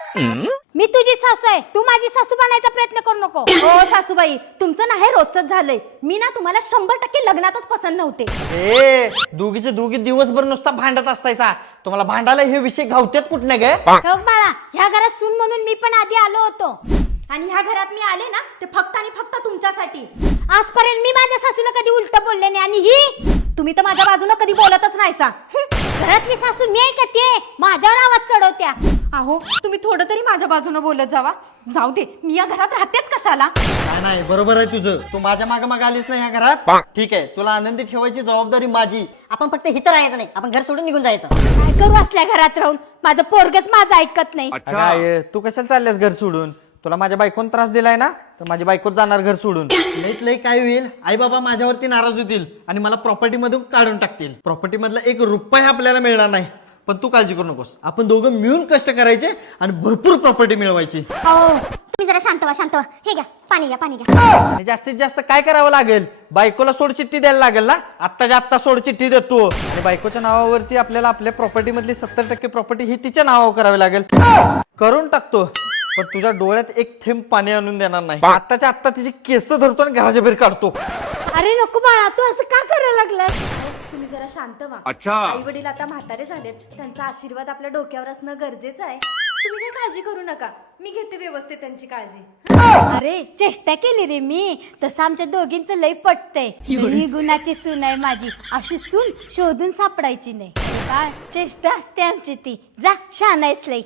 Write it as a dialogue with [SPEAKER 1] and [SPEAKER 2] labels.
[SPEAKER 1] मी तुझी सासू आहे, तू माझी सासू बनायचा प्रयत्न करू नको.
[SPEAKER 2] हो सासूबाई, तुमचं ना हे रोजच झालंय. मी ना तुम्हाला 100% लग्नातच पसंत नव्हते.
[SPEAKER 3] ए दोघीचे दोघी दिवसभर नुसता भांडत असतायसा. तुम्हाला भांडायला हे विषय घावतेत कुठने गे?
[SPEAKER 1] हो बाळा, ह्या घरात सून म्हणून मी पण आधी आलो होतो.
[SPEAKER 2] आणि ह्या घरात मी आले ना ते फक्त आणि फक्त तुमच्यासाठी.
[SPEAKER 1] आजपर्यंत मी माझ्या सासूला कधी उलट बोलले नाही. आणि ही
[SPEAKER 2] तुम्ही तर माझ्या बाजूने कधी बोलतच नाहीसा.
[SPEAKER 1] घरातली सासू मी आहे का ते माझ्यावर आवाज चढवत्या.
[SPEAKER 2] अहो तुम्ही थोडं तरी माझ्या बाजूने बोलत जावा. जाऊ दे, मी या घरात राहतेच कशाला.
[SPEAKER 3] नाही नाही बरोबर आहे तुझं. तू माझ्या मागे मागे आलीस ना ह्या घरात, ठीक आहे. तुला आनंदी ठेवायची जबाबदारी माझी.
[SPEAKER 4] आपण फक्त इथं राहायचं नाही, आपण घर सोडून निघून जायचं.
[SPEAKER 1] काय करू असल्या घरात राहून? माझं पोरगच माझं ऐकत नाही.
[SPEAKER 3] अगं आई, तू कशाला चालल्यास घर सोडून? तुला माझ्या बायकोन त्रास दिलाय ना, तर माझी बायकोच जाणार घर सोडून. लईत लई काय होईल, आई बाबा माझ्यावरती नाराज होतील आणि मला प्रॉपर्टी मधून काढून टाकतील. प्रॉपर्टी मधला 1 रुपया आपल्याला मिळणार नाही. पण तू काळजी करू नकोस, आपण दोघं मिळून कष्ट करायचे आणि भरपूर प्रॉपर्टी मिळवायची.
[SPEAKER 4] तुम्ही जरा शांत व्हा. हे घ्या, पाणी घ्या.
[SPEAKER 3] आणि जास्तीत जास्त काय करावं लागेल? बायकोला सोड चिठ्ठी द्यायला लागेल ना. आत्ताच्या आत्ता सोड चिठ्ठी देतो आणि बायकोच्या नावावरती आपल्याला आपल्या प्रॉपर्टी मधली 70% प्रॉपर्टी ही तिच्या नावावर करावी लागेल. करून टाकतो, पण तुझ्या डोळ्यात एक थेंब पाणी आणून देणार नाही. आत्ताच्या आत्ता तिची केस धरतो आणि घराच्या बाहेर काढतो.
[SPEAKER 1] अरे नको बाळा, तू असं का करायला लागलास?
[SPEAKER 2] तुम्ही जरा शांत व्हा.
[SPEAKER 5] अच्छा.
[SPEAKER 2] आई वडील आता म्हातारे झालेत, त्यांचा आशीर्वाद आपल्या डोक्यावर असणं गरजेचं आहे. तुम्ही काही काळजी करू नका, मी घेते व्यवस्थित त्यांची काळजी.
[SPEAKER 1] अरे चेष्टा केली रे मी. तसं आमच्या दोघींचं लय पटतंय. ही गुणाची सून आहे माझी. अशी सून शोधून सापडायची नाही. काय चेष्टा असते आमची ती. जा छान आहेस लई.